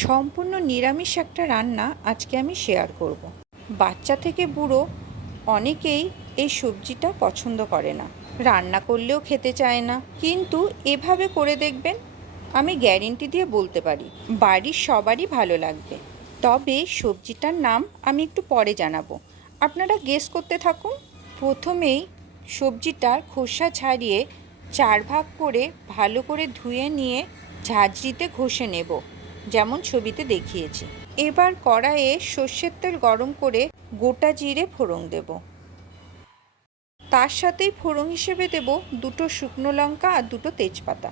সম্পূর্ণ নিরামিষ একটা রান্না আজকে আমি শেয়ার করব। বাচ্চা থেকে বুড়ো অনেকেই এই সবজিটা পছন্দ করে না। রান্না করলেও খেতে চায় না। কিন্তু এভাবে করে দেখবেন, আমি গ্যারেন্টি দিয়ে বলতে পারি, বাড়ির সবারই ভালো লাগবে। তবে সবজিটার নাম আমি একটু পরে জানাব। আপনারা গেস করতে থাকুন। প্রথমেই সবজিটার খোসা ছাড়িয়ে চার ভাগ করে ভালো করে ধুয়ে নিয়ে ঝাঁঝরিতে ঘষে নেব। যেমন ছবিতে দেখিয়েছি। এবার কড়াইয়ে সর্ষের তেল গরম করে গোটা জিরে ফোড়ন দেব। তার সাথেই ফোড়ন হিসেবে দেব দুটো শুকনো লঙ্কা আর দুটো তেজপাতা।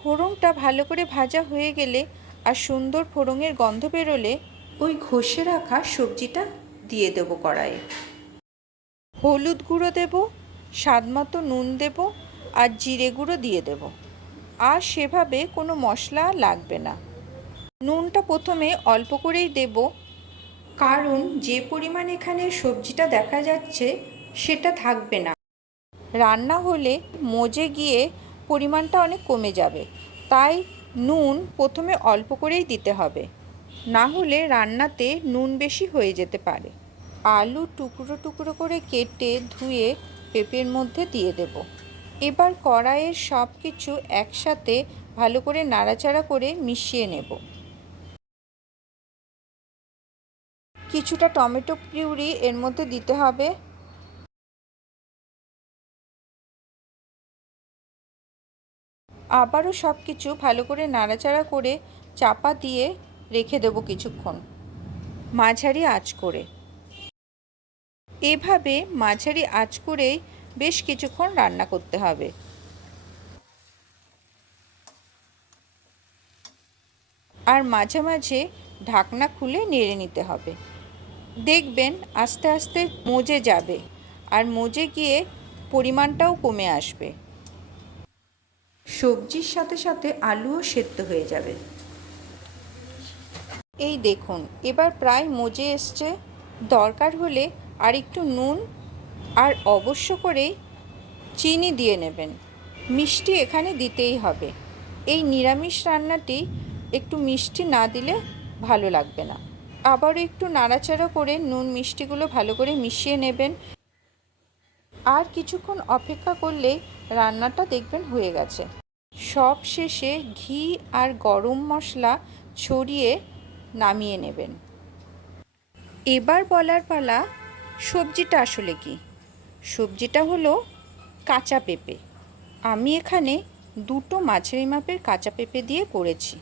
ফোড়নটা ভালো করে ভাজা হয়ে গেলে আর সুন্দর ফোড়নের গন্ধ বেরোলে ওই ঘষে রাখা সবজিটা দিয়ে দেব কড়াইয়ে। হলুদ গুঁড়ো দেব স্বাদ মতো নুন দেব আর জিরে গুঁড়ো দিয়ে দেব। আর সেভাবে কোনো মশলা লাগবে না। নুনটা প্রথমে অল্প করেই দেব। কারণ যে পরিমাণ এখানে সবজিটা দেখা যাচ্ছে, সেটা থাকবে না। রান্না হলে মজে গিয়ে পরিমাণটা অনেক কমে যাবে। তাই নুন প্রথমে অল্প করেই দিতে হবে। না হলে রান্নাতে নুন বেশি হয়ে যেতে পারে। আলু টুকরো টুকরো করে কেটে ধুয়ে পেঁপের মধ্যে দিয়ে দেব। এবার কড়াইয়ের সব কিছু একসাথে ভালো করে নাড়াচাড়া করে মিশিয়ে নেব। কিছুটা টমেটো পিউরি এর মধ্যে দিতে হবে। আবারও সব কিছু ভালো করে নাড়াচাড়া করে চাপা দিয়ে রেখে দেবো কিছুক্ষণ। মাঝারি আঁচ করে। এভাবে মাঝারি আঁচ করেই বেশ কিছুক্ষণ রান্না করতে হবে। আর মাঝে মাঝে ঢাকনা খুলে নেড়ে নিতে হবে। দেখবেন আস্তে আস্তে মজে যাবে আর মজে গিয়ে পরিমাণটাও কমে আসবে। সবজির সাথে সাথে আলুও সেদ্ধ হয়ে যাবে। এই দেখুন, এবার প্রায় মজে এসছে। দরকার হলে আর একটু নুন আর অবশ্য করেই চিনি দিয়ে নেবেন। মিষ্টি এখানে দিতেই হবে। এই নিরামিষ রান্নাটি একটু মিষ্টি না দিলে ভালো লাগবে না। আবারও একটু নাড়াচাড়া করে নুন মিষ্টিগুলো ভালো করে মিশিয়ে নেবেন। আর কিছুক্ষণ অপেক্ষা করলেই রান্নাটা দেখবেন হয়ে গেছে। সব শেষে ঘি আর গরম মশলা ছড়িয়ে নামিয়ে নেবেন। এবার বলার পালা সবজিটা আসলে কি? সবজিটা হলো কাঁচা পেঁপে। আমি এখানে দুটো মাঝারি মাপের কাঁচা পেঁপে দিয়ে করেছি।